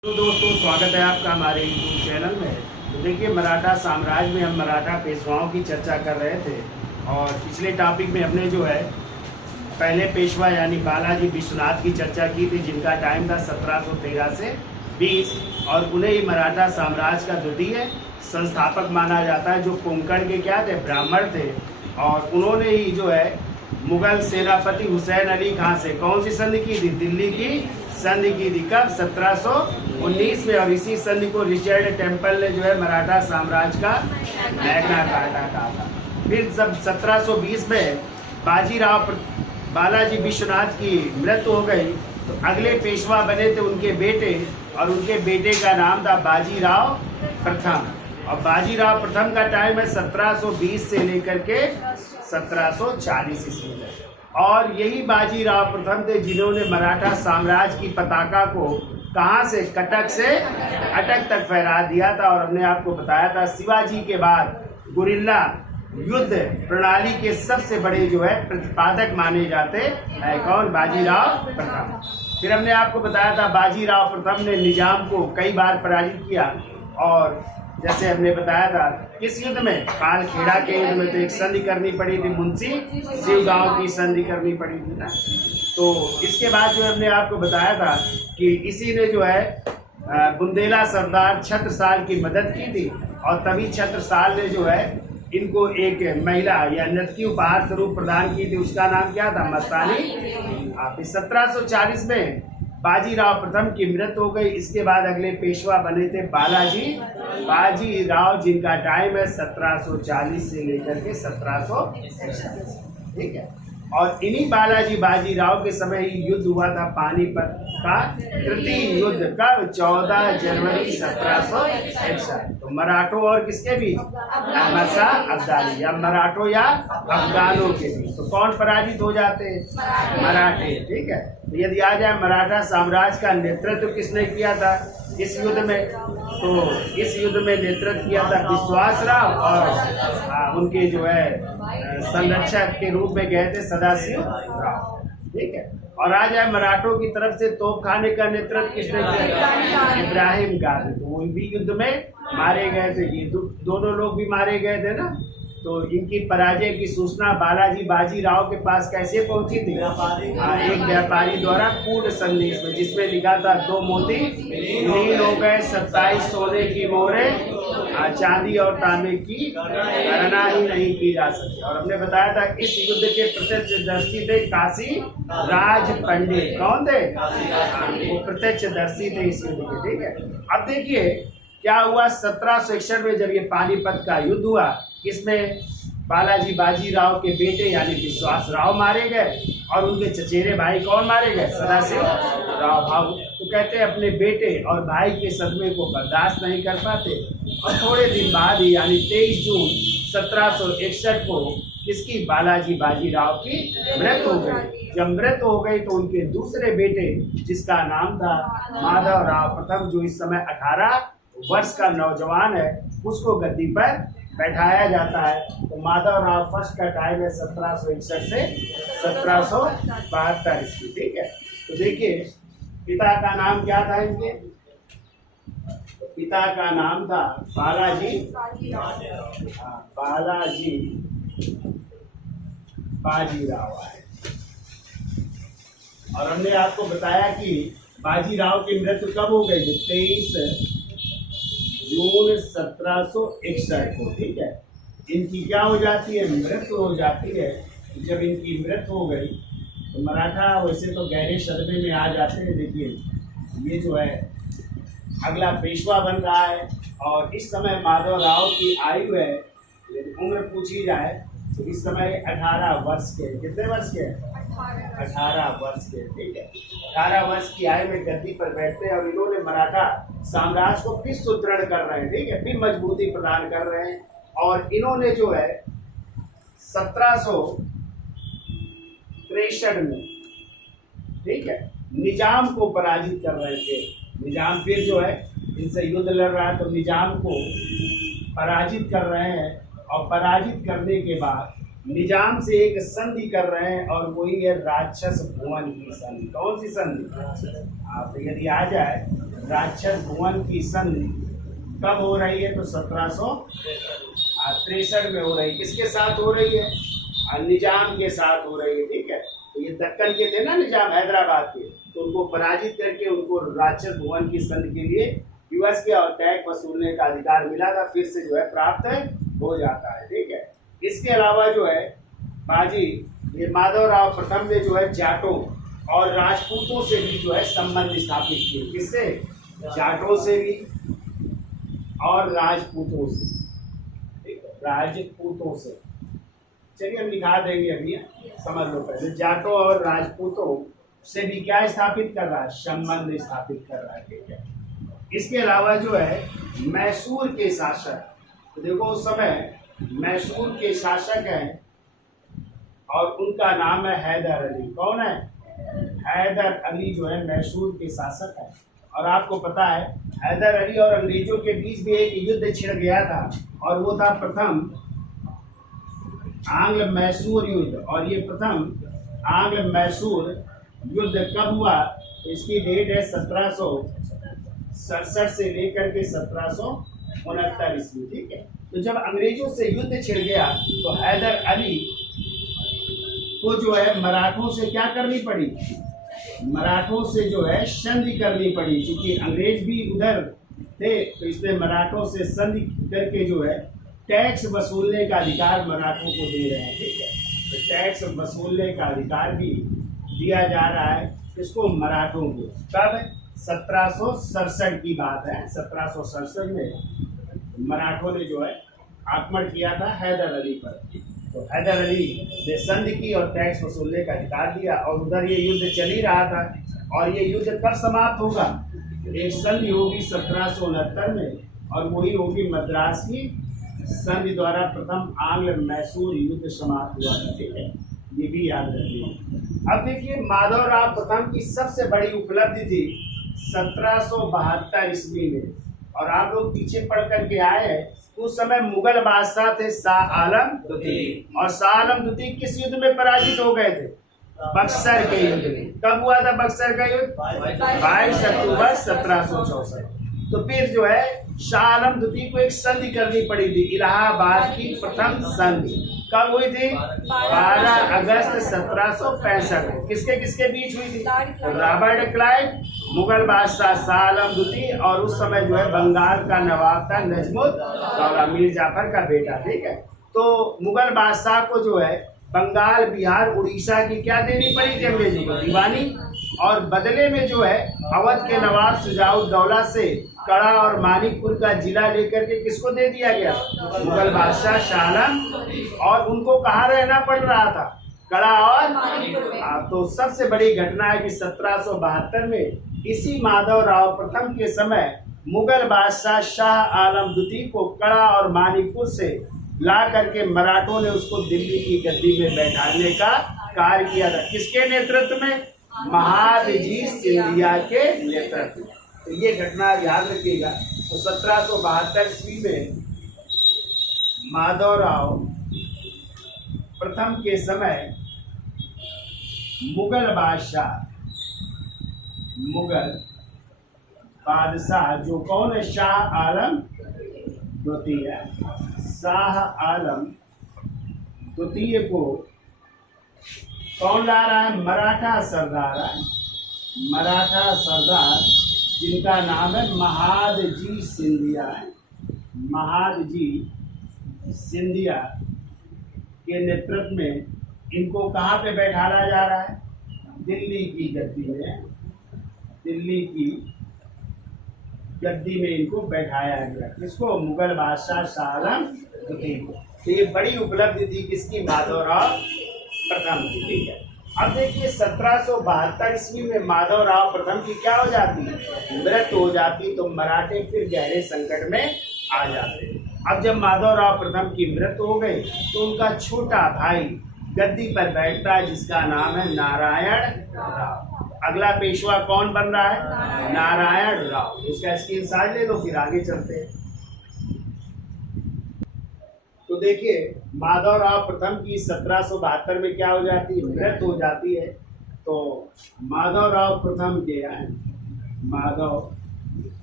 तो दोस्तों स्वागत है आपका हमारे यूट्यूब चैनल में। तो देखिए, मराठा साम्राज्य में हम मराठा पेशवाओं की चर्चा कर रहे थे और पिछले टॉपिक में हमने जो है पहले पेशवा यानी बालाजी विश्वनाथ की चर्चा की थी, जिनका टाइम था 1713 से 20 और उन्हें ही मराठा साम्राज्य का द्वितीय संस्थापक माना जाता है, जो कोंकण के क्या थे, ब्राह्मण थे। और उन्होंने ही जो है मुगल सेनापति हुसैन अली खां से कौन सी संधि की थी, दिल्ली की संधि की थी। कब? 1719 में। और इसी संधि को रिचर्ड टेम्पल ने जो है मराठा साम्राज्य का मैग्ना कार्टा कहा था। फिर जब 1720 में बालाजी विश्वनाथ की मृत्यु हो गई तो अगले पेशवा बने थे उनके बेटे, और उनके बेटे का नाम था बाजीराव प्रथम। और बाजीराव प्रथम का टाइम है 1720 से लेकर के 1740 ईस्वी तक। और यही बाजीराव प्रथम थे जिन्होंने मराठा साम्राज्य की पताका को कहाँ से, कटक से अटक तक फहरा दिया था। और हमने आपको बताया था शिवाजी के बाद गुरिल्ला युद्ध प्रणाली के सबसे बड़े जो है प्रतिपादक माने जाते हैं कौन, बाजीराव प्रथम। फिर हमने आपको बताया था बाजीराव प्रथम ने निजाम को कई बार पराजित किया। और जैसे हमने बताया था किस युद्ध में, पालखेड़ा के युद्ध में तो एक संधि करनी पड़ी थी, मुंशी शिवगांव की संधि करनी पड़ी थी ना। तो इसके बाद जो हमने आपको बताया था कि इसी ने जो है बुंदेला सरदार छत्रसाल की मदद की थी। और तभी छत्रसाल ने जो है इनको एक महिला या नर्तकी उपहार स्वरूप प्रदान की थी, उसका नाम क्या था, मस्तानी। आप 1740 में बाजीराव प्रथम की मृत्यु हो गई। इसके बाद अगले पेशवा बने थे बाजीराव, जिनका टाइम है 1740 से लेकर के 1741। ठीक है। और इन्हीं बाजीराव के समय ही युद्ध हुआ था पानीपत का तृतीय युद्ध। कब? 14 जनवरी 1761। तो मराठों और किसके बीच, अहमद शाह अब्दाली या मराठों या अफगानों के बीच। तो कौन पराजित हो जाते हैं? मराठे। ठीक है। तो यदि आ जाए मराठा साम्राज्य का नेतृत्व किसने किया था इस युद्ध में, तो इस युद्ध में नेतृत्व किया था विश्वासराव, और उनके जो है संरक्षक के रूप में गए थे सदाशिव राव। ठीक है। और आ जाए मराठों की तरफ से तोपखाने का नेतृत्व किसने किया? इब्राहिम गाजी। तो वो भी युद्ध में मारे गए थे। ये दोनों लोग भी मारे गए थे ना। तो इनकी पराजय की सूचना बाजीराव के पास कैसे पहुंची थी? एक व्यापारी द्वारा कूट संदेश में, जिसमें लिखा था 2 मोती नील हो गए, 27 सोने की मोहरें, चांदी और तांबे की गणना ही नहीं की जा सकती। और हमने बताया था इस युद्ध के प्रत्यक्षदर्शी थे काशी राज पंडित। कौन थे? वो प्रत्यक्षदर्शी थे इस युद्ध के। ठीक है। अब देखिए क्या हुआ 1761 में जब ये पानीपत का युद्ध हुआ, इसमें बाजीराव के बेटे यानी विश्वासराव मारे गए और उनके चचेरे भाई कौन मारे गए? सदाशिव राव भाऊ। तो कहते हैं अपने बेटे और भाई के सदमे को बर्दाश्त नहीं कर पाते। और थोड़े दिन बाद ही यानी 23 जून 1761 को किसकी, बाजीराव की मृत्यु हो गई। जब मृत्यु हो गई तो उनके दूसरे बेटे, जिसका नाम था माधवराव प्रथम, जो इस समय 18 वर्ष का नौजवान है, उसको गद्दी पर बैठाया जाता है। तो माधवराव फर्स्ट का टाइम है 1761 से 1772 ईस्वी। ठीक है। तो देखिए पिता का नाम क्या था इनके? पिता का नाम था बालाजी बाजीराव है। और हमने आपको बताया कि बाजीराव की मृत्यु कब हो गई? 23 जून 1761 को। ठीक है। इनकी क्या हो जाती है? मृत्यु हो जाती है। जब इनकी मृत्यु हो गई तो मराठा वैसे तो गहरे सदमे में आ जाते हैं। देखिए ये जो है अगला पेशवा बन रहा है। और इस समय माधवराव की आयु है, यदि उम्र पूछी जाए तो इस समय 18 वर्ष के। कितने वर्ष के? 18 वर्ष के। ठीक है। 18 वर्ष की आयु में गद्दी पर बैठते हैं और इन्होंने मराठा साम्राज्य को फिर सुदृढ़ कर रहे हैं। ठीक है। फिर मजबूती प्रदान कर रहे हैं। और इन्होंने जो है 1763 में, ठीक है, निजाम को पराजित कर रहे थे। निजाम फिर जो है इनसे युद्ध लड़ रहा है, तो निजाम को पराजित कर रहे हैं। और पराजित करने के बाद निजाम से एक संधि कर रहे हैं, और वही है राक्षस भुवन की संधि। कौन सी संधि? आप यदि आ जाए राक्षस भुवन की संधि कब हो रही है? तो 1763 में हो रही है। किसके साथ हो रही है? निजाम के साथ हो रही है। ठीक है, तो ये दक्कन के थे ना निजाम, हैदराबाद के, तो उनको पराजित करके उनको राक्षस भुवन की संधि के लिए यूएस के और टैक्स वसूलने का अधिकार मिला था, फिर से जो है प्राप्त हो जाता है। ठीक है, इसके अलावा जो है बाजी ये माधवराव प्रथम ने जो है जाटों और राजपूतों से भी जो है संबंध स्थापित किए। किससे? जाटों से भी और राजपूतों से। ठीक है, राजपूतों से। चलिए हम लिखा देंगे अभी, समझ लो पहले। जाटों और राजपूतों से भी क्या स्थापित कर रहा है? संबंध स्थापित कर रहा है। ठीक है, इसके अलावा जो है मैसूर के शासक, तो देखो उस समय मैसूर के शासक हैं और उनका नाम है हैदर अली। कौन है? हैदर अली जो है मैसूर के शासक है। और आपको पता है हैदर अली और अंग्रेजों के बीच भी एक युद्ध छिड़ गया था, और वो था प्रथम आंग्ल मैसूर युद्ध। और ये प्रथम आंग्ल मैसूर युद्ध कब हुआ? इसकी डेट है 1767 से लेकर के 1769 ईस्वी। ठीक है, तो जब अंग्रेजों से युद्ध छिड़ गया तो हैदर अली को जो है मराठों से क्या करनी पड़ी? मराठों से जो है संधि करनी पड़ी। क्योंकि अंग्रेज भी उधर थे, तो इसलिए मराठों से संधि करके जो है टैक्स वसूलने का अधिकार मराठों को दे रहे हैं। ठीक है, तो टैक्स वसूलने का अधिकार भी दिया जा रहा है इसको मराठों को। कब? 1767 की बात है। 1767 में मराठों ने जो है आक्रमण किया था हैदर अली पर। तो हैदर अली ने संधि की और टैक्स वसूलने का अधिकार दिया, और उधर ये युद्ध चल ही रहा था। और ये युद्ध कब समाप्त होगा? एक संधि होगी 1769 में, और वही होगी मद्रास की संधि द्वारा प्रथम आंग्ल मैसूर युद्ध समाप्त हुआ था। ठीक है, ये भी याद रखिए। अब देखिए माधवराव प्रथम की सबसे बड़ी उपलब्धि थी 1772 ईस्वी में, और आप लोग पीछे पढ़ करके आए हैं। उस समय मुगल बादशाह थे शाह आलम द्वितीय, और शाह आलम द्वितीय किस युद्ध में पराजित हो गए थे? बक्सर के युद्ध में। कब हुआ था बक्सर का युद्ध? 22 अक्टूबर 1764। तो फिर जो है शाह आलम द्वितीय को एक संधि करनी पड़ी थी, इलाहाबाद की प्रथम संधि। कब हुई थी? 12 अगस्त 1765 में। किसके किसके बीच हुई थी? रॉबर्ट क्लाइव, मुगल बादशाह शाह आलम द्वितीय, और उस समय जो है बंगाल का नवाब था नजमुद्दौला, मीर जाफर का बेटा। ठीक है, तो मुगल बादशाह को जो है बंगाल, बिहार, उड़ीसा की क्या देनी पड़ी थी? अंग्रेजों को दीवानी। और बदले में जो है अवध के नवाब शुजाउद्दौला से कड़ा और मानिकपुर का जिला लेकर के किसको दे दिया गया? मुगल बादशाह शाह आलम। और उनको कहाँ रहना पड़ रहा था? कड़ा और तो सबसे बड़ी घटना है कि 1772 में इसी माधवराव प्रथम के समय मुगल बादशाह शाह आलम द्वितीय को कड़ा और मानिकपुर से ला करके मराठों ने उसको दिल्ली की गद्दी में बैठाने का कार्य किया था। किसके नेतृत्व में? महादजी सिंधिया के नेतृत्व में। तो ये घटना याद रखिएगा। तो 1772 ईस्वी में माधवराव प्रथम के समय मुगल बादशाह जो कौन है? शाह आलम द्वितीय है। शाह आलम द्वितीय को कौन ला रहा है? मराठा सरदार है। मराठा सरदार जिनका नाम है महादजी सिंधिया है। महादजी सिंधिया के नेतृत्व में इनको कहाँ पे बैठाया जा रहा है? दिल्ली की गद्दी में। दिल्ली की गद्दी में इनको बैठाया गया। किसको? मुगल बादशाह शाह आलम द्वितीय को। तो ये बड़ी उपलब्धि थी किसकी? माधवराव प्रथम की। ठीक है, अब देखिए 1772 ईस्वी में माधवराव प्रथम की क्या हो जाती है? मृत्यु हो जाती। तो मराठे फिर गहरे संकट में आ जाते। अब जब माधवराव प्रथम की मृत्यु हो गई तो उनका छोटा भाई गद्दी पर बैठता है जिसका नाम है नारायण राव। अगला पेशवा कौन बन रहा है? नारायण राव। इसका स्क्रीनशॉट ले लो, फिर आगे चलते हैं। तो देखिए माधवराव प्रथम की 1772 में क्या हो जाती है? मृत्यु हो जाती है। तो माधवराव प्रथम के माधव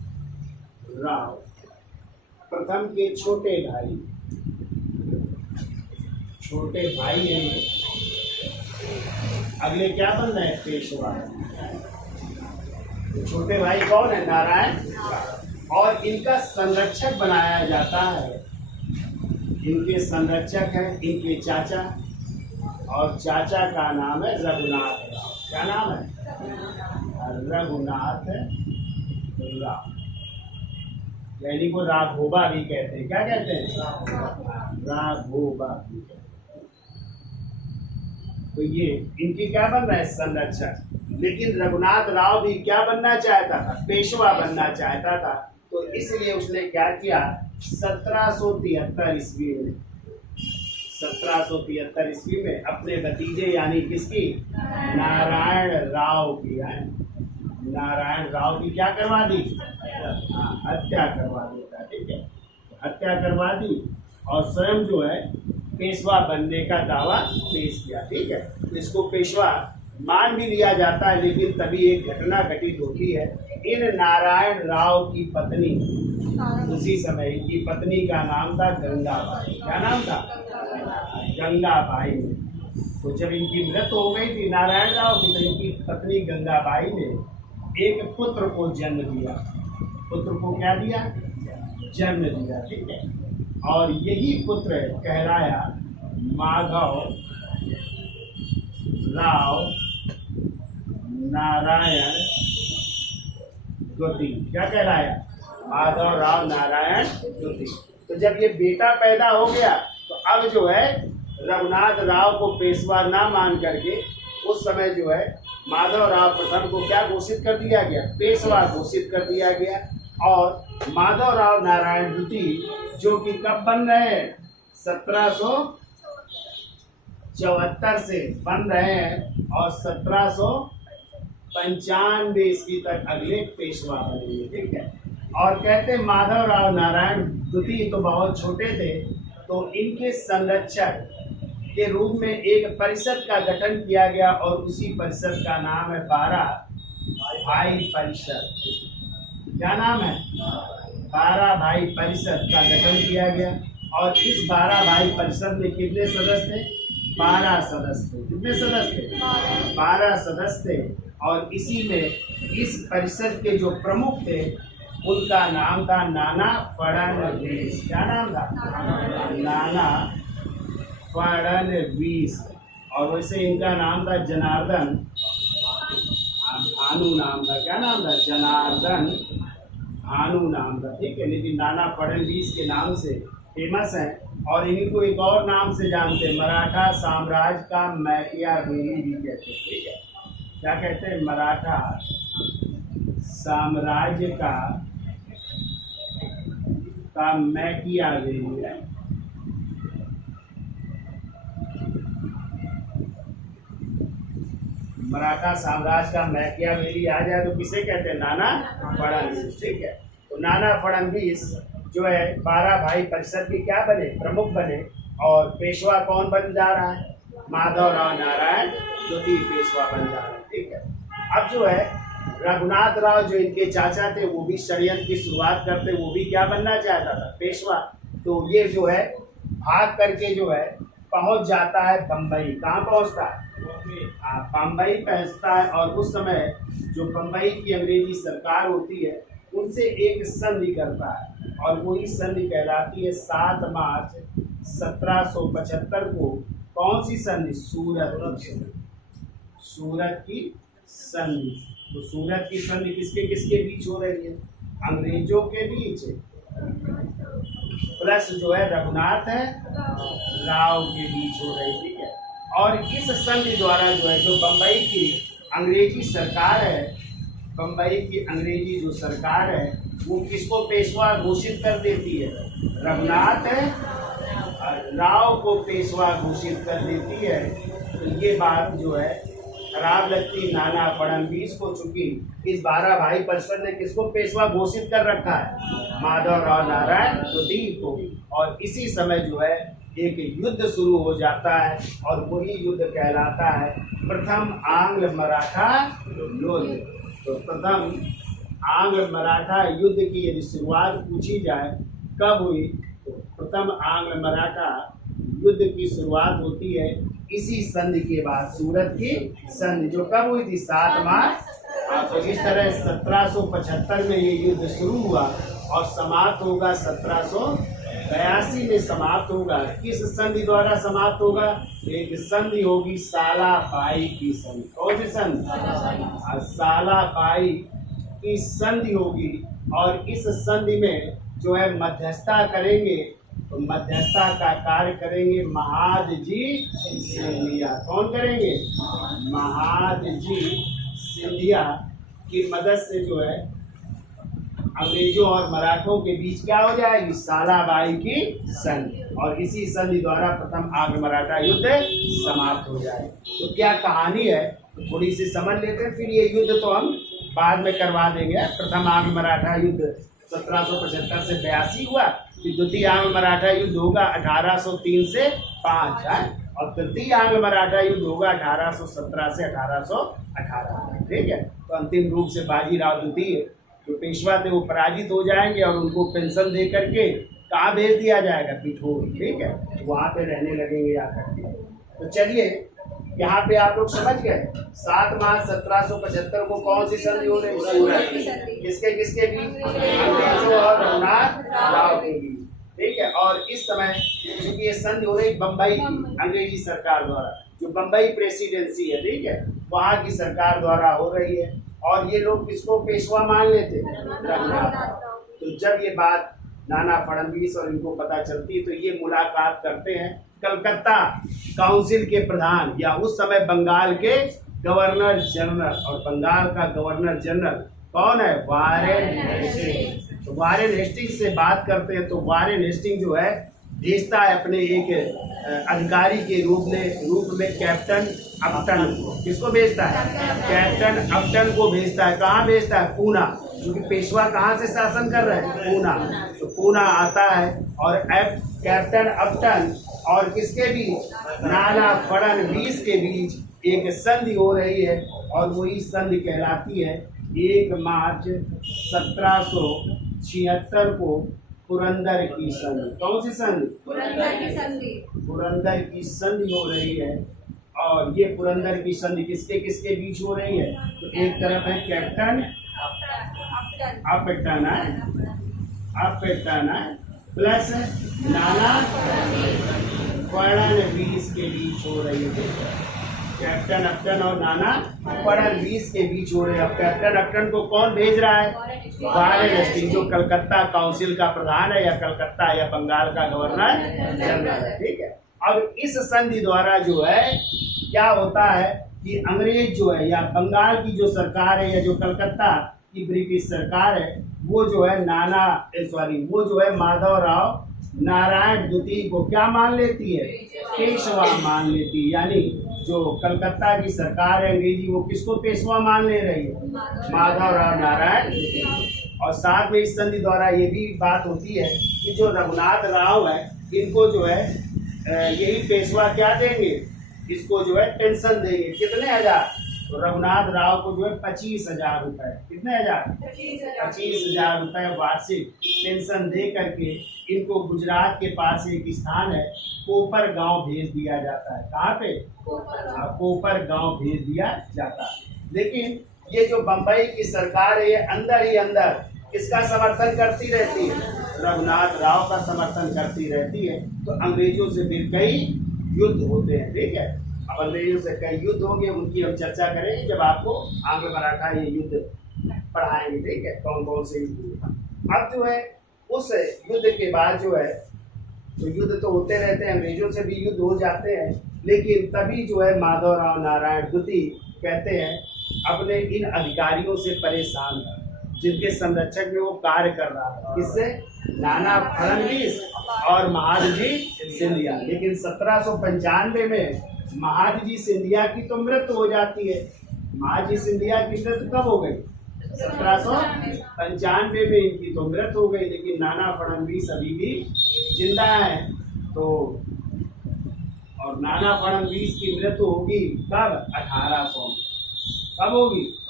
राव प्रथम के छोटे भाई हैं। अगले क्या बन रहे हैं? पेशवा। तो छोटे भाई कौन है? नारायण। और इनका संरक्षक बनाया जाता है। इनके संरक्षक हैं इनके चाचा, और चाचा का नाम है रघुनाथ राव। क्या नाम है? रघुनाथ राव, यानी को राघोबा भी कहते हैं। क्या कहते हैं? राघोबा भी कहते हैं। तो ये इनकी क्या बन रहा है? संरक्षक। लेकिन रघुनाथ राव भी क्या बनना चाहता था? पेशवा बनना चाहता था। तो इसलिए उसने क्या किया? 1773 ईस्वी में 1773 ईस्वी में अपने भतीजे यानी किसकी? नारायण राव की नारायण राव की क्या करवा दी? हत्या करवा देता। ठीक है, हत्या करवा दी और स्वयं जो है पेशवा बनने का दावा पेश किया। ठीक है, इसको पेशवा मान भी लिया जाता है। लेकिन तभी एक घटना घटित होती है। इन नारायण राव की पत्नी, उसी समय इनकी पत्नी का नाम था गंगाबाई। क्या नाम था? गंगाबाई। तो जब इनकी मृत्यु हो गई थी नारायण राव की, तो इनकी पत्नी गंगाबाई ने एक पुत्र को जन्म दिया। पुत्र को क्या दिया? जन्म दिया। ठीक है, और यही पुत्र कहलाया माधव राव नारायण द्वितीय। क्या कहलाया? माधव राव नारायण द्वितीय। तो जब ये बेटा पैदा हो गया तो अब जो है रघुनाथ राव को पेशवा ना मान करके उस समय जो है माधव राव प्रथम को क्या घोषित कर दिया गया? पेशवा घोषित कर दिया गया। और माधव राव नारायण द्वितीय जो कि कब बन रहे हैं? 1774 से बन रहे हैं और 1795 ईस्वी तक अगले पेशवा बनेंगे। ठीक है, और कहते माधव राव नारायण द्वितीय तो बहुत छोटे थे, तो इनके संरक्षक के रूप में एक परिषद का गठन किया गया और उसी परिषद का नाम है 12 भाई परिषद। क्या नाम है? 12 भाई परिषद का गठन किया गया। और इस 12 भाई परिषद में कितने सदस्य थे? 12 सदस्य थे। कितने सदस्य थे? 12 सदस्य थे। और इसी में इस परिषद के जो प्रमुख थे उनका नाम था नाना फड़नवीस। क्या नाम था? नाना फड़नवीस। और वैसे इनका नाम था जनार्दन भानु नाम था। क्या नाम था? जनार्दन भानु नाम था। ठीक है, लेकिन नाना फड़नवीस के नाम से फेमस है। और इन्हीं को एक और नाम से जानते हैं, मराठा साम्राज्य का मैकियावेली भी कहते हैं। ठीक है, क्या कहते हैं? मराठा साम्राज्य का मैकियावेली है। मराठा साम्राज्य का मैकियावेली आ जाए तो किसे कहते हैं? नाना फड़नवीस। ठीक है, तो नाना फड़नवीस जो है 12 भाई परिषद के क्या बने? प्रमुख बने। और पेशवा कौन बन जा रहा है? माधव राव नारायण द्वितीय पेशवा बन जा रहा है। ठीक है, अब जो है रघुनाथ राव जो इनके चाचा थे वो भी षड्यंत्र की शुरुआत करते, वो भी क्या बनना चाहता था? पेशवा। तो ये जो है भाग करके जो है पहुंच जाता है बम्बई। कहाँ पहुंचता है? बम्बई पहुंचता है। और उस समय जो बम्बई की अंग्रेजी सरकार होती है उनसे एक संधि करता है, और वही संधि कहलाती है 7 मार्च 1775 को। कौन सी संधि? सूरत की संधि। तो सूरत की संधि किसके किसके बीच हो रही है? अंग्रेजों के बीच प्लस जो है रघुनाथ राव के बीच हो रही। ठीक है, और इस संधि द्वारा जो है जो बम्बई की अंग्रेजी सरकार है, बम्बई की अंग्रेजी जो सरकार है वो किसको पेशवा घोषित कर देती है? रघुनाथ राव को पेशवा घोषित कर देती है। तो ये बात जो है खराब लगती नाना फड़नवीस को, चूंकि इस 12 भाई परिषद ने किसको पेशवा घोषित कर रखा है? माधव राव नारायण द्वितीय को। और इसी समय जो है एक युद्ध शुरू हो जाता है और वही युद्ध कहलाता है प्रथम आंग्ल मराठा युद्ध। तो प्रथम आंग्ल मराठा युद्ध की यदि शुरुआत पूछी जाए कब हुई, तो प्रथम आंग्ल मराठा युद्ध की शुरुआत होती है इसी संधि के बाद, सूरत की संधि जो कब हुई थी 7 मार्च। तो इस तरह 1775 में ये युद्ध शुरू हुआ और समाप्त होगा 1782 में समाप्त होगा। किस संधि द्वारा समाप्त होगा? एक संधि होगी सालाबाई की संधि। कौन सी संधि? सालाबाई की संधि होगी और इस संधि में जो है मध्यस्थता करेंगे, तो मध्यस्थता का कार्य करेंगे महादजी सिंधिया। कौन करेंगे? महादजी सिंधिया की मदद से जो है अंग्रेजों और मराठों के बीच क्या हो जाएगी? सालाबाई की संधि, और इसी संधि द्वारा प्रथम आंग्ल मराठा युद्ध समाप्त हो जाए। तो क्या कहानी है तो थोड़ी सी समझ लेते हैं, फिर ये युद्ध तो हम बाद में करवा देंगे। प्रथम आंग्ल मराठा युद्ध 1775 से 82 हुआ, फिर द्वितीय आंग्ल मराठा युद्ध होगा 1803 से 5 है, और तृतीय आंग्ल मराठा युद्ध होगा 1817 से 1818। ठीक है, तो अंतिम रूप से बाजीराव द्वितीय जो पेशवा थे वो पराजित हो जाएंगे और उनको पेंशन दे करके कहाँ भेज दिया जाएगा? पिठोर। ठीक है, वहाँ पे रहने लगेंगे आकर के। तो चलिए यहाँ पे आप लोग समझ गए 7 मार्च 1775 को कौन सी संधि हो रही? सूरत की। किसके किसके बीच? अंग्रेजों और रघुनाथ राव के बीच। ठीक है, और इस समय चूंकि ये संधि हो रही बम्बई की अंग्रेजी सरकार द्वारा, जो बम्बई प्रेसिडेंसी है, ठीक है, वहाँ की सरकार द्वारा हो रही है। और ये लोग किसको पेशवा मान लेते? रघुनाथ। तो जब ये बात नाना फडणवीस और इनको पता चलती है तो ये मुलाकात करते हैं कलकत्ता काउंसिल के प्रधान, या उस समय बंगाल के गवर्नर जनरल, और बंगाल का गवर्नर जनरल कौन है? Warren Hasting. तो वारेन हेस्टिंग से बात करते हैं, तो वारेन हेस्टिंग जो है भेजता है अपने एक अधिकारी के रूप में कैप्टन अपटन को। किसको भेजता है? कैप्टन अपटन को भेजता है। कहाँ भेजता है? पूना, क्योंकि पेशवा कहाँ से शासन कर रहे हैं? पूना। तो पूना आता है और कैप्टन अपटन और किसके बीच? नाना फडणवीस के बीच एक संधि हो रही है, और वही संधि कहलाती है 1 मार्च 1776 को पुरंदर की संधि। कौन सी संधि? पुरंदर की संधि। पुरंदर की संधि हो रही है, और ये पुरंदर की संधि किसके किसके बीच हो रही है? तो एक तरफ है कैप्टन अपटन प्लस नाना फडणवीस के बीच हो रही है। कैप्टन अपटन और नाना फडणवीस के बीच हो रहे हैं। अब कैप्टन अपटन को कौन भेज रहा है? वारेन हेस्टिंग, जो कलकत्ता काउंसिल का प्रधान है, या कलकत्ता या बंगाल का गवर्नर जनरल है। ठीक है, अब इस संधि द्वारा जो है क्या होता है कि अंग्रेज जो है, या बंगाल की जो सरकार है, या जो कलकत्ता की ब्रिटिश सरकार है, वो जो है वो जो है माधवराव नारायण द्वितीय को क्या मान लेती है? पेशवा मान लेती है। यानी जो कलकत्ता की सरकार है अंग्रेजी, वो किसको पेशवा मान ले रही है? माधवराव नारायण। और साथ में इस संधि द्वारा ये भी बात होती है कि जो रघुनाथ राव है, इनको जो है यही पेशवा क्या देंगे? इसको जो है पेंशन देंगे। कितने हजार? तो रघुनाथ राव को जो है 25,000 रुपए। कितने हजार? 25,000 रुपए वार्षिक पेंशन दे करके इनको गुजरात के पास एक स्थान है कोपर गांव भेज दिया जाता है। कहाँ पे? कोपर गांव भेज दिया जाता है। लेकिन ये जो बम्बई की सरकार है, ये अंदर ही अंदर किसका समर्थन करती रहती है? रघुनाथ राव का समर्थन करती रहती है। तो अंग्रेजों से फिर कई युद्ध होते हैं। ठीक है, अब अंग्रेजों से कई युद्ध होंगे, उनकी हम चर्चा करेंगे जब आपको आंग्ल मराठा ये युद्ध पढ़ाएंगे। ठीक है, कौन कौन से युद्ध। अब जो है उस युद्ध के बाद जो है, तो युद्ध तो होते रहते हैं, अंग्रेजों से भी युद्ध हो जाते हैं, लेकिन तभी जो है माधवराव नारायण द्वितीय कहते हैं अपने इन अधिकारियों से परेशान था जिनके संरक्षक में वो कार्य कर रहा था। किससे? नाना फडणवीस और महादजी सिंधिया। लेकिन 1795 में महादजी सिंधिया की तो मृत्यु हो जाती है। महादजी सिंधिया की मृत्यु कब हो गई? 1795 में इनकी तो मृत्यु हो गई, लेकिन नाना फडणवीस अभी भी जिंदा है। तो और नाना फडणवीस की मृत्यु होगी कब? 1800 में। कब होगी?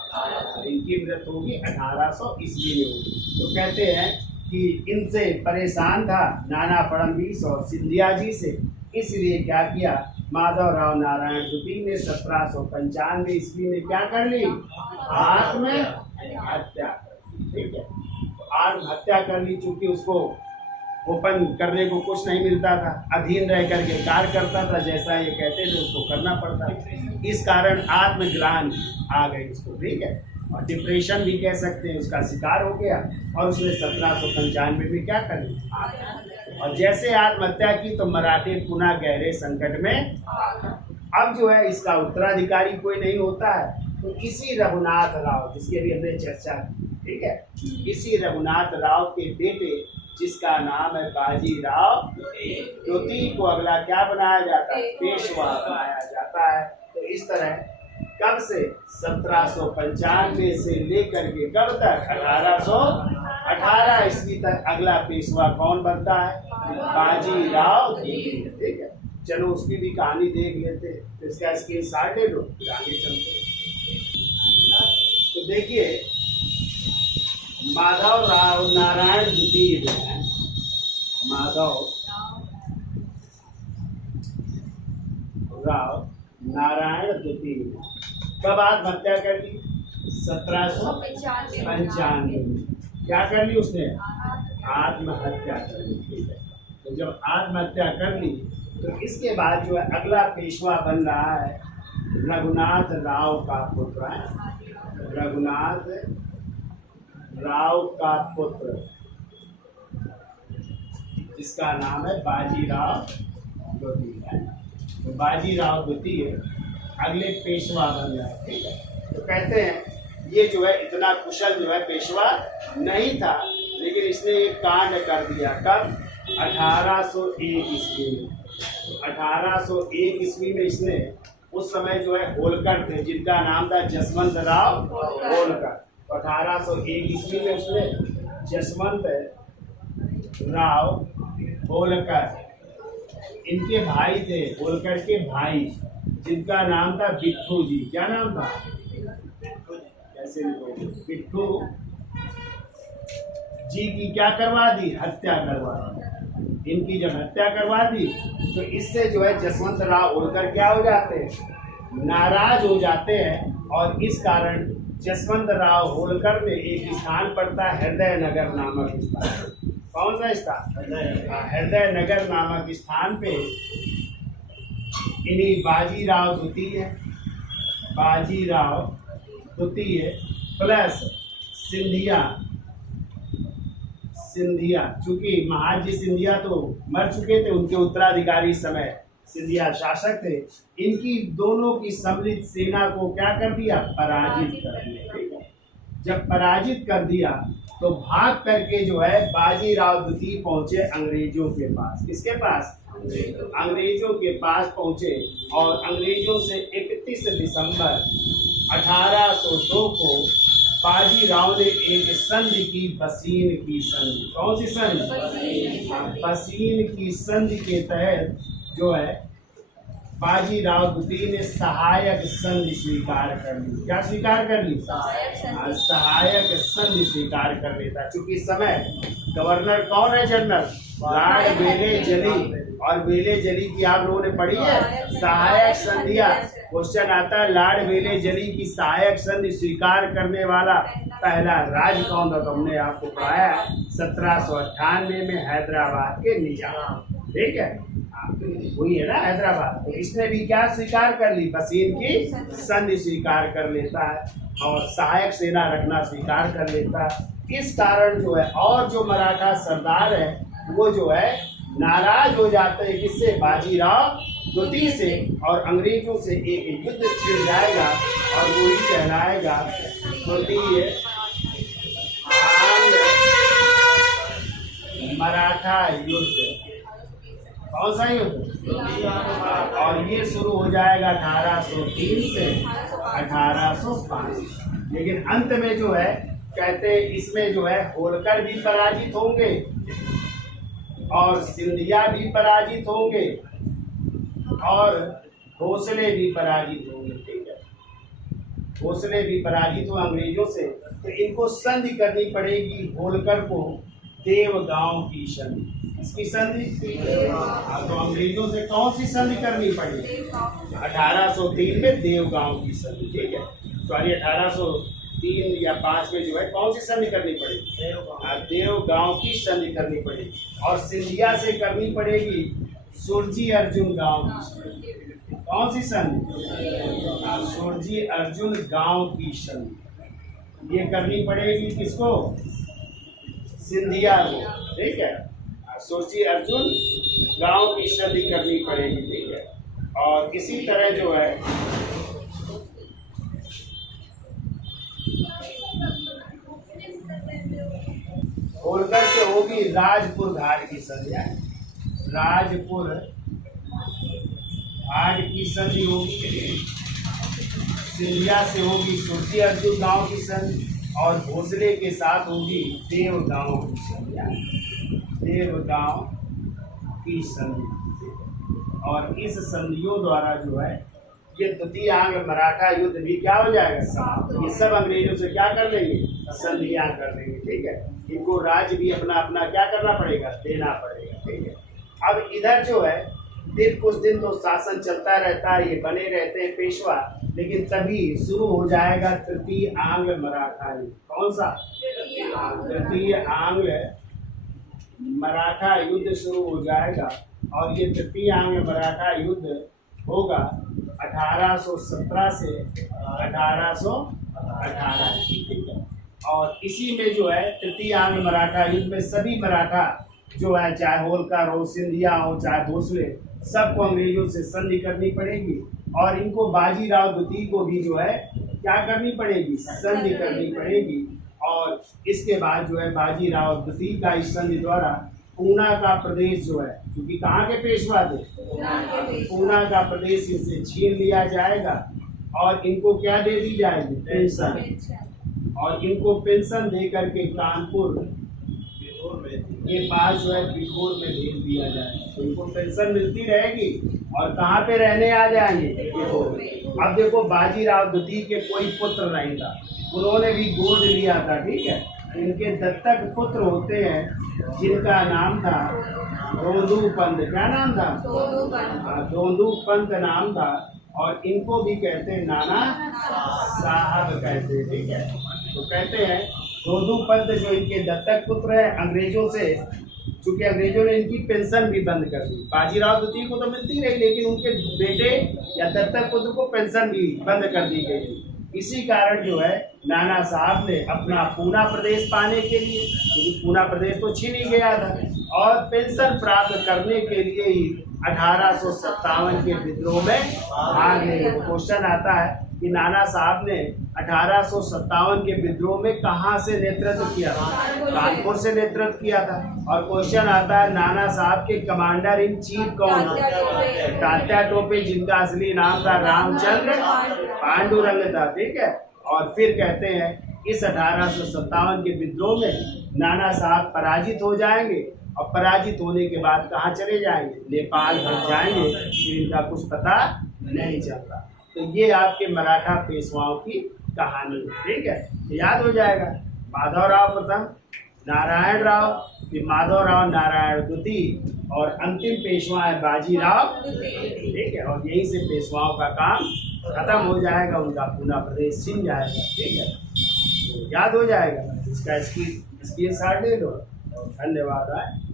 इनकी मृत होगी 1800 ईस्वी में होगी। तो कहते हैं कि इनसे परेशान था नाना फडणवीस और सिंधिया जी से, इसलिए क्या किया, माधवराव नारायण द्वितीय ने 1795 ईस्वी में क्या कर ली, आत्महत्या। ठीक है, तो आत्महत्या कर ली, चूंकि उसको ओपन करने को कुछ नहीं मिलता था, अधीन रह करके कार्य करता था, जैसा ये कहते थे उसको करना पड़ता, इस कारण आत्मग्लानि आ गई उसको। ठीक है, और डिप्रेशन भी कह सकते हैं, उसका शिकार हो गया और उसने 1795 में क्या कर लिया, और जैसे आत्महत्या की तो मराठे पुनः गहरे संकट में। अब जो है इसका उत्तराधिकारी कोई नहीं होता है, तो इसी रघुनाथ राव जिसकी अभी हमने चर्चा की, ठीक है, इसी रघुनाथ राव के बेटे जिसका नाम है बाजीराव द्वितीय को अगला क्या बनाया जाता है, पेशवा बनाया जाता है। तो इस तरह कब से 1795 से लेकर के कब तक 1818 ईस्वी तक अगला पेशवा कौन बनता है, बाजीराव द्वितीय। ठीक है, चलो उसकी भी कहानी देख लेते हैं, तो इसका स्क्रीन शॉट ले लो, आगे चलते हैं। तो देखिए माधव राव नारायण द्वितीय जो है, माधव राव नारायण द्वितीय कब आत्महत्या कर ली, 1795 में। क्या कर ली उसने, आत्महत्या कर ली। ठीक है, तो जब आत्महत्या कर ली तो इसके बाद जो है अगला पेशवा बन रहा है रघुनाथ राव का पुत्र है, रघुनाथ राव का पुत्र जिसका नाम है बाजीराव द्वितीय। तो बाजीराव द्वितीय अगले पेशवा बन गया। ठीक है, तो कहते हैं ये जो है इतना कुशल जो है पेशवा नहीं था, लेकिन इसने एक कांड कर दिया। कब, 1801 ईस्वी में। 1801 ईस्वी में इसने, उस समय जो है होलकर थे जिनका नाम था जसवंत राव होलकर। 1801 ईस्वी में उसने जसवंत राव होलकर, इनके भाई थे, होलकर के भाई जिनका नाम था बिट्ठू जी। क्या नाम था, कैसे बिट्ठू जी की क्या करवा दी, हत्या करवा दी। इनकी जब हत्या करवा दी तो इससे जो है जसवंत राव होलकर क्या हो जाते हैं, नाराज हो जाते हैं, और इस कारण जसवंत राव होलकर ने एक स्थान पड़ता है हृदय नगर नामक स्थान। कौन सा स्थान, हृदय नगर नामक स्थान पे इन्हीं बाजीराव द्वितीय, बाजीराव द्वितीय प्लस सिंधिया, चूंकि महाजी सिंधिया तो मर चुके थे, उनके उत्तराधिकारी समय सिंधिया शासक थे, इनकी दोनों की सम्मिलित सेना को क्या कर दिया, पराजित कर दिया। ठीक है, जब पराजित कर दिया तो भाग करके जो है बाजीराव द्वितीय पहुंचे अंग्रेजों के पास। किसके पास, अंग्रेजों के पास पहुंचे, और अंग्रेजों से 31 दिसंबर 1802 को बाजीराव ने एक संधि की, बसीन की संधि। कौन सी संधि, बसीन की संधि के तहत जो है बाजीराव द्वितीय ने सहायक संधि स्वीकार कर ली। क्या स्वीकार कर ली, सहायक संधि स्वीकार कर लेता। चूंकि इस समय गवर्नर कौन है, जनरल लॉर्ड वेले जली, और वेले जली की आप लोगों ने पढ़ी है, सहायक संधिया। क्वेश्चन आता है लॉर्ड वेले जली की सहायक संधि स्वीकार करने वाला पहला राज्य कौन था, तो हमने आपको पढ़ाया 1798 में हैदराबाद के निजाम। ठीक है, वही है ना हैदराबाद। तो इसने भी क्या स्वीकार कर ली, बसीन की संधि स्वीकार कर लेता है, और सहायक सेना रखना स्वीकार कर लेता है। इस कारण जो है, और जो मराठा सरदार है वो जो है नाराज हो जाते हैं, किससे, बाजीराव द्वितीय से, और अंग्रेजों से एक युद्ध छिड़ जाएगा, और वो ही कहलाएगा द्वितीय मराठा युद्ध। कौन सा युद्ध, और ये शुरू हो जाएगा 1803 से 1805। लेकिन अंत में जो है कहते इसमें जो है होलकर भी पराजित होंगे और सिंधिया भी पराजित होंगे और भोसले भी पराजित होंगे। ठीक है, भोसले भी पराजित हुए अंग्रेजों से, तो इनको संधि करनी पड़ेगी होलकर को देवगांव की संधि। इसकी संधि तो अंग्रेजों से कौन सी संधि करनी पड़ी? 1803 में देवगांव की संधि, ठीक है। सॉरी 1803 या 5 में जो है कौन सी संधि करनी पड़ेगी? देवगांव की संधि करनी पड़ेगी। और सिंधिया से करनी पड़ेगी सुरजी अर्जुन गांव की संधि। कौन सी संधि? सुरजी अर्जुन गांव की संधि। ये करनी पड़ेगी किसको? सिंधिया को, ठीक है। सुरजी अर्जुन गांव की संधि करनी पड़ेगी, ठीक है। और इसी तरह जो है होलकर से होगी राजपुर घाट की संधि। राजपुर घाट की संधि होगी। सिंधिया से होगी सुरजी अर्जुन गांव की संधि। और भोसले के साथ होगी देवगांव की संधि। देवगांव की संधि। और इस संधियों द्वारा जो है ये द्वितीय आंग्ल मराठा युद्ध भी क्या हो जाएगा? समाप्त। ये सब अंग्रेजों से क्या कर लेंगे? संधियां कर लेंगे, ठीक है। इनको राज्य भी अपना अपना क्या करना पड़ेगा? देना पड़ेगा, ठीक है। अब इधर जो है कुछ दिन तो शासन चलता रहता है, ये बने रहते हैं पेशवा, लेकिन तभी शुरू हो जाएगा तृतीय आंग्ल मराठा युद्ध। कौन सा? तृतीय आंग्ल मराठा युद्ध शुरू हो जाएगा। और ये तृतीय आंग्ल मराठा युद्ध होगा 1817 से 1818, ठीक है। और इसी में जो है तृतीय आंग्ल मराठा युद्ध में सभी मराठा जो है, चाहे होलकर हो, सिंधिया हो, चाहे भोसले, सबको अंग्रेजों से संधि करनी पड़ेगी। और इनको बाजीराव द्वितीय को भी जो है क्या करनी पड़ेगी? संधि करनी पड़ेगी। और इसके बाद जो है बाजीराव द्वितीय का इस संधि द्वारा पूना का प्रदेश जो है, क्योंकि कहाँ के पेशवा थे? पूना का प्रदेश इनसे छीन लिया जाएगा। और इनको क्या दे दी जाएगी? पेंशन। और इनको पेंशन दे करके कानपुर के पास जो है बिठूर में भेज दिया जाएगा। तो इनको पेंशन मिलती रहेगी। और कहाँ पे रहने आ जाएंगे? बिठूर। अब देखो बाजीराव द्वितीय के कोई पुत्र नहीं था, उन्होंने भी गोद लिया था, ठीक है। इनके दत्तक पुत्र होते हैं जिनका नाम था दोंदू पंत। क्या नाम था? दोंदू पंत नाम था। और इनको भी कहते हैं नाना साहब कहते हैं, ठीक है। तो कहते हैं दोंदू पंत जो इनके दत्तक पुत्र है अंग्रेजों से, चूंकि अंग्रेजों ने इनकी पेंशन भी बंद कर दी। बाजीराव द्वितीय को तो मिलती रही, लेकिन उनके बेटे या दत्तक पुत्र को पेंशन भी बंद कर दी गई थी। इसी कारण जो है नाना साहब ने अपना पूना प्रदेश पाने के लिए, क्योंकि पूना प्रदेश तो छीन ही गया था, और पेंशन प्राप्त करने के लिए ही 1857 के विद्रोह में भाग लिए। क्वेश्चन आता है कि नाना साहब ने 1857 के विद्रोह में कहाँ से नेतृत्व किया था? कानपुर से नेतृत्व किया था। और क्वेश्चन आता है नाना साहब के कमांडर इन चीफ कौन? तात्या टोपे, जिनका असली नाम था रामचंद्र पांडुरंग था, ठीक है। और फिर कहते हैं इस 1857 के विद्रोह में नाना साहब पराजित हो जाएंगे। और पराजित होने के बाद कहाँ चले जाएंगे? नेपाल भर जाएंगे। फिर इनका कुछ पता नहीं चलता। तो ये आपके मराठा पेशवाओं की कहानी है, ठीक है। याद हो जाएगा। माधवराव प्रथम, नारायण राव, फिर माधवराव नारायण द्वितीय, और अंतिम पेशवा है बाजीराव, ठीक है। और यहीं से पेशवाओं का काम खत्म हो जाएगा, उनका पूना प्रदेश छिन जाएगा, ठीक है। तो याद हो जाएगा। इसका स्क्रीन शॉट ले लो। धन्यवाद।